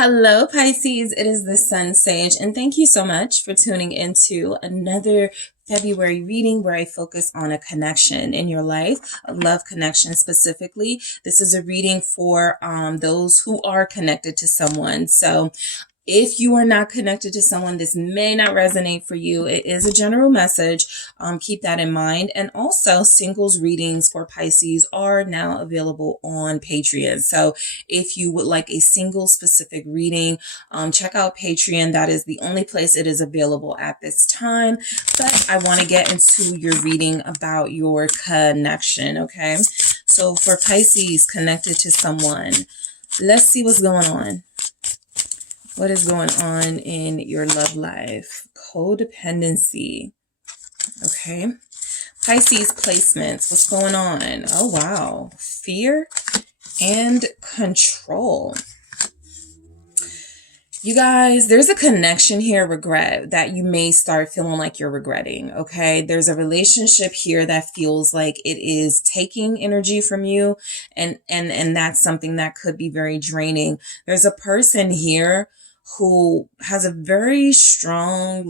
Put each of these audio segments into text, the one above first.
Hello, Pisces. It is the SunSage, and thank you so much for tuning into another February reading where I focus on a connection in your life, a love connection specifically. This is a reading for those who are connected to someone. So if you are not connected to someone, this may not resonate for you. It is a general message. Keep that in mind. And also, singles readings for Pisces are now available on Patreon. So if you would like a single specific reading, check out Patreon. That is the only place it is available at this time. But I want to get into your reading about your connection, okay? So for Pisces connected to someone, let's see what's going on. What is going on in your love life? Codependency. Okay. Pisces placements. What's going on? Oh, wow. Fear and control. You guys, there's a connection here, regret, that you may start feeling like you're regretting, okay? There's a relationship here that feels like it is taking energy from you, and that's something that could be very draining. There's a person here who has a very strong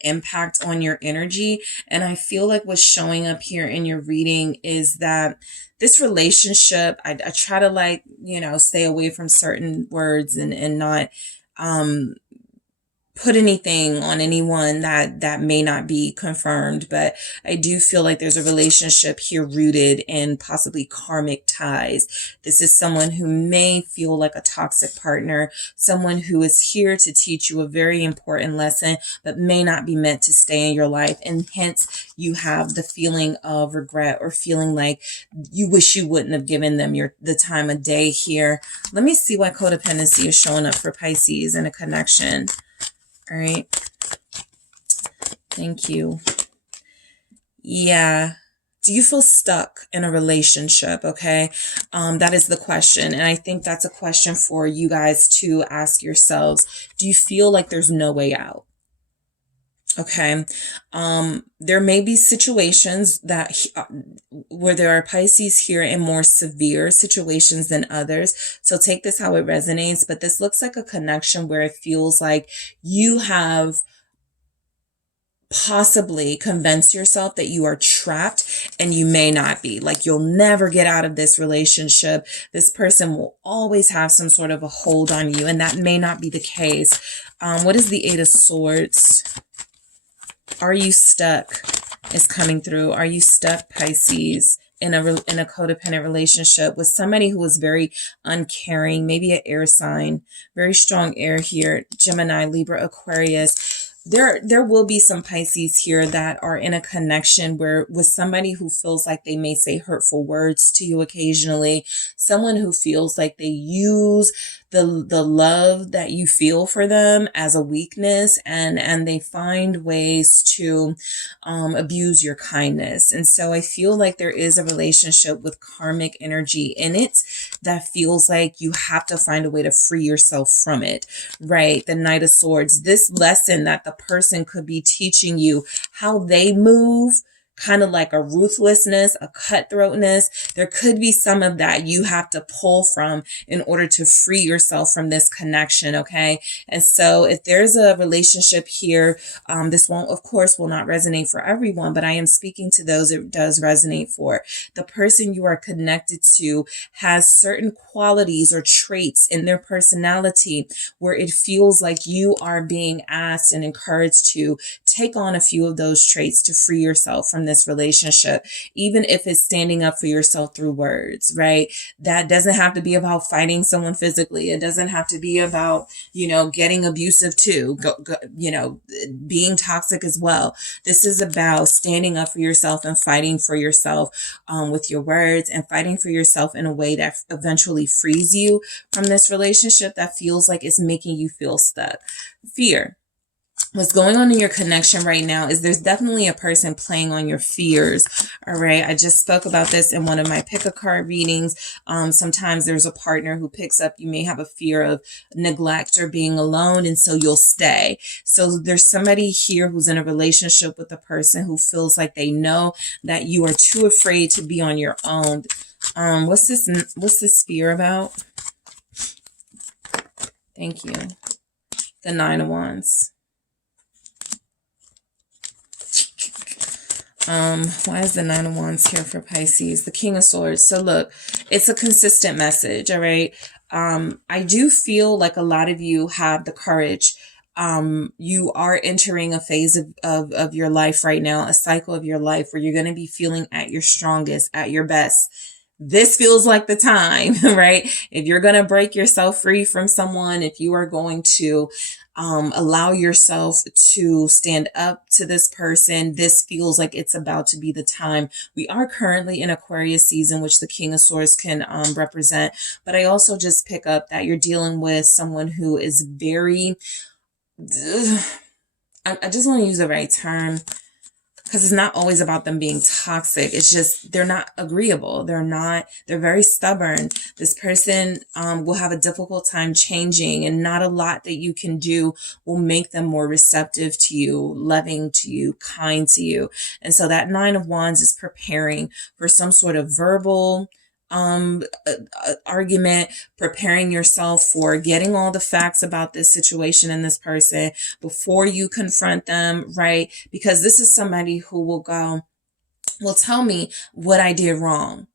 impact on your energy, and I feel like what's showing up here in your reading is that this relationship, I try to stay away from certain words and not put anything on anyone that may not be confirmed, but I do feel like there's a relationship here rooted in possibly karmic ties. This is someone who may feel like a toxic partner, someone who is here to teach you a very important lesson, but may not be meant to stay in your life. And hence you have the feeling of regret or feeling like you wish you wouldn't have given them the time of day here. Let me see why codependency is showing up for Pisces in a connection. All right. Thank you. Yeah. Do you feel stuck in a relationship? Okay. That is the question. And I think that's a question for you guys to ask yourselves. Do you feel like there's no way out? Okay. There may be situations that where there are Pisces here in more severe situations than others. So take this how it resonates, but this looks like a connection where it feels like you have possibly convinced yourself that you are trapped, and you may not be. Like, you'll never get out of this relationship. This person will always have some sort of a hold on you, and that may not be the case. What is the Eight of Swords? Are you stuck? Is coming through. Are you stuck, Pisces, in a codependent relationship with somebody who is very uncaring, maybe an air sign, very strong air here, Gemini, Libra, Aquarius. There will be some Pisces here that are in a connection with somebody who feels like they may say hurtful words to you occasionally, someone who feels like they use the love that you feel for them as a weakness, and they find ways to abuse your kindness. And so I feel like there is a relationship with karmic energy in it that feels like you have to find a way to free yourself from it, right? The Knight of Swords, this lesson that the person could be teaching you, how they move, kind of like a ruthlessness, a cutthroatness. There could be some of that you have to pull from in order to free yourself from this connection, okay? And so if there's a relationship here, this won't, of course, will not resonate for everyone, but I am speaking to those it does resonate for. The person you are connected to has certain qualities or traits in their personality where it feels like you are being asked and encouraged to take on a few of those traits to free yourself from this relationship, even if it's standing up for yourself through words, right? That doesn't have to be about fighting someone physically. It doesn't have to be about, getting abusive too, being toxic as well. This is about standing up for yourself and fighting for yourself with your words, and fighting for yourself in a way that eventually frees you from this relationship that feels like it's making you feel stuck. Fear. What's going on in your connection right now is there's definitely a person playing on your fears. All right. I just spoke about this in one of my pick a card readings. Sometimes there's a partner who picks up, you may have a fear of neglect or being alone, and so you'll stay. So there's somebody here who's in a relationship with a person who feels like they know that you are too afraid to be on your own. What's this fear about? Thank you. The Nine of Wands. Why is the Nine of Wands here for Pisces? The King of Swords. So look, it's a consistent message, all right? I do feel like a lot of you have the courage. You are entering a phase of your life right now, a cycle of your life where you're going to be feeling at your strongest, at your best. This feels like the time, right? If you're going to break yourself free from someone, if you are going to allow yourself to stand up to this person, this feels like it's about to be the time. We are currently in Aquarius season, which the King of Swords can represent. But I also just pick up that you're dealing with someone who is very, I just want to use the right term, because it's not always about them being toxic. It's just, they're not agreeable. They're very stubborn. This person will have a difficult time changing, and not a lot that you can do will make them more receptive to you, loving to you, kind to you. And so that Nine of Wands is preparing for some sort of verbal argument, preparing yourself for getting all the facts about this situation and this person before you confront them, right? Because this is somebody who will go, well, tell me what I did wrong.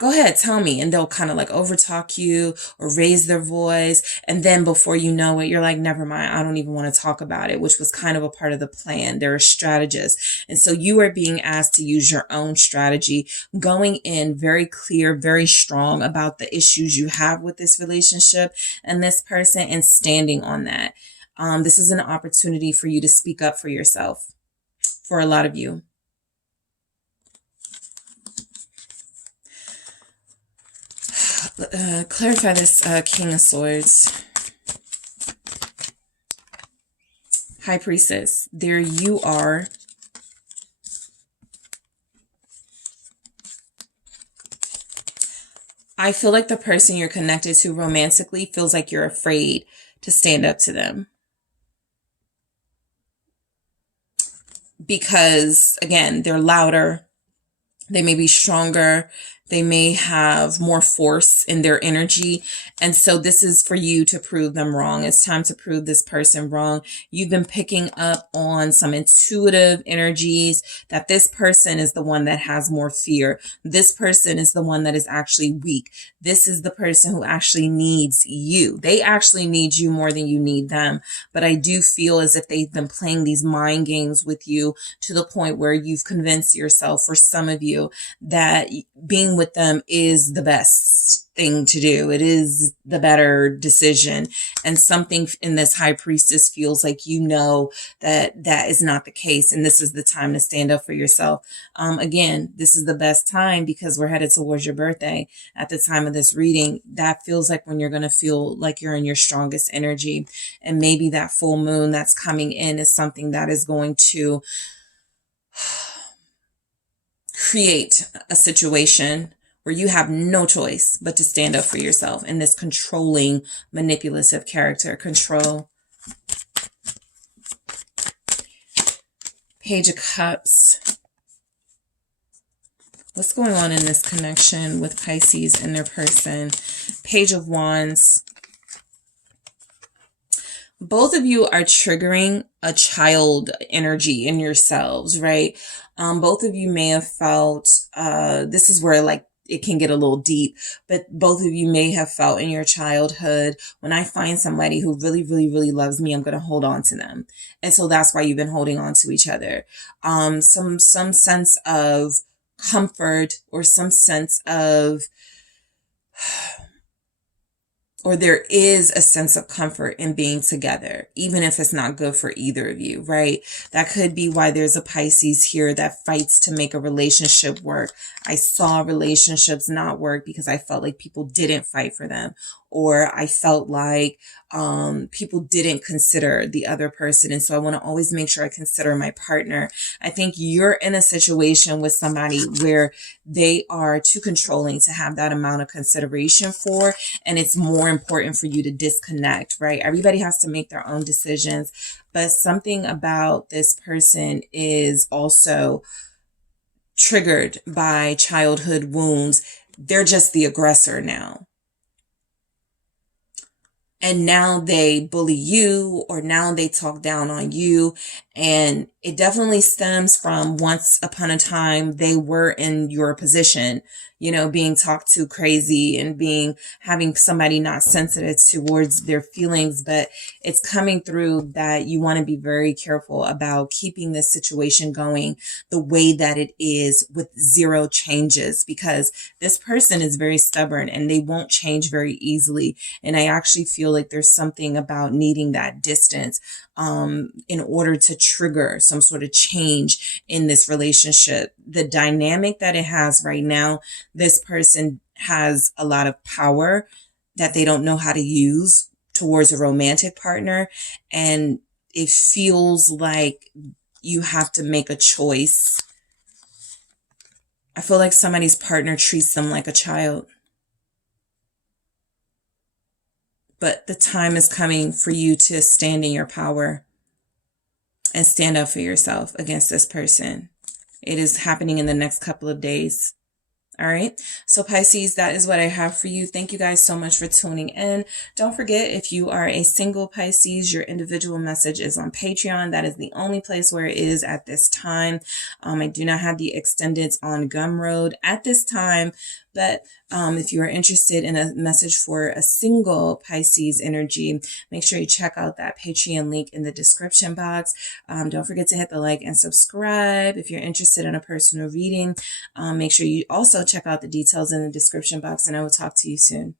Go ahead, tell me. And they'll kind of like overtalk you or raise their voice. And then before you know it, you're like, never mind. I don't even want to talk about it, which was kind of a part of the plan. They're a strategist. And so you are being asked to use your own strategy, going in very clear, very strong about the issues you have with this relationship and this person, and standing on that. This is an opportunity for you to speak up for yourself, for a lot of you. Clarify this King of Swords. High Priestess. There you are. I feel like the person you're connected to romantically feels like you're afraid to stand up to them. Because, again, they're louder. They may be stronger. They may have more force in their energy. And so this is for you to prove them wrong. It's time to prove this person wrong. You've been picking up on some intuitive energies that this person is the one that has more fear. This person is the one that is actually weak. This is the person who actually needs you. They actually need you more than you need them. But I do feel as if they've been playing these mind games with you to the point where you've convinced yourself, for some of you, that being with them is the best thing to do. It is the better decision. And something in this High Priestess feels like you know that that is not the case. And this is the time to stand up for yourself. Again, this is the best time because we're headed towards your birthday at the time of this reading. That feels like when you're going to feel like you're in your strongest energy. And maybe that full moon that's coming in is something that is going to create a situation where you have no choice but to stand up for yourself in this controlling, manipulative character. Control. Page of Cups. What's going on in this connection with Pisces and their person? Page of Wands. Both of you are triggering a child energy in yourselves, right? Both of you may have felt, this is where like it can get a little deep, but both of you may have felt in your childhood, when I find somebody who really, really, really loves me, I'm going to hold on to them. And so that's why you've been holding on to each other. Some sense of comfort, or some sense of, or there is a sense of comfort in being together, even if it's not good for either of you, right? That could be why there's a Pisces here that fights to make a relationship work. I saw relationships not work because I felt like people didn't fight for them, or I felt like people didn't consider the other person. And so I want to always make sure I consider my partner. I think you're in a situation with somebody where they are too controlling to have that amount of consideration for, and it's more important for you to disconnect, right? Everybody has to make their own decisions, but something about this person is also triggered by childhood wounds. They're just the aggressor now. and now they bully you, or now they talk down on you. And it definitely stems from once upon a time they were in your position, you know, being talked to crazy and having somebody not sensitive towards their feelings. But it's coming through that you want to be very careful about keeping this situation going the way that it is, with zero changes, because this person is very stubborn and they won't change very easily. And I actually feel like there's something about needing that distance in order to trigger some sort of change in this relationship. The dynamic that it has right now, this person has a lot of power that they don't know how to use towards a romantic partner. And it feels like you have to make a choice. I feel like somebody's partner treats them like a child. But the time is coming for you to stand in your power and stand up for yourself against this person. It is happening in the next couple of days. All right. So Pisces, that is what I have for you. Thank you guys so much for tuning in. Don't forget, if you are a single Pisces, your individual message is on Patreon. That is the only place where it is at this time. I do not have the extendeds on Gumroad at this time, but if you are interested in a message for a single Pisces energy, make sure you check out that Patreon link in the description box. Don't forget to hit the like and subscribe. If you're interested in a personal reading, make sure you also check out the details in the description box, and I will talk to you soon.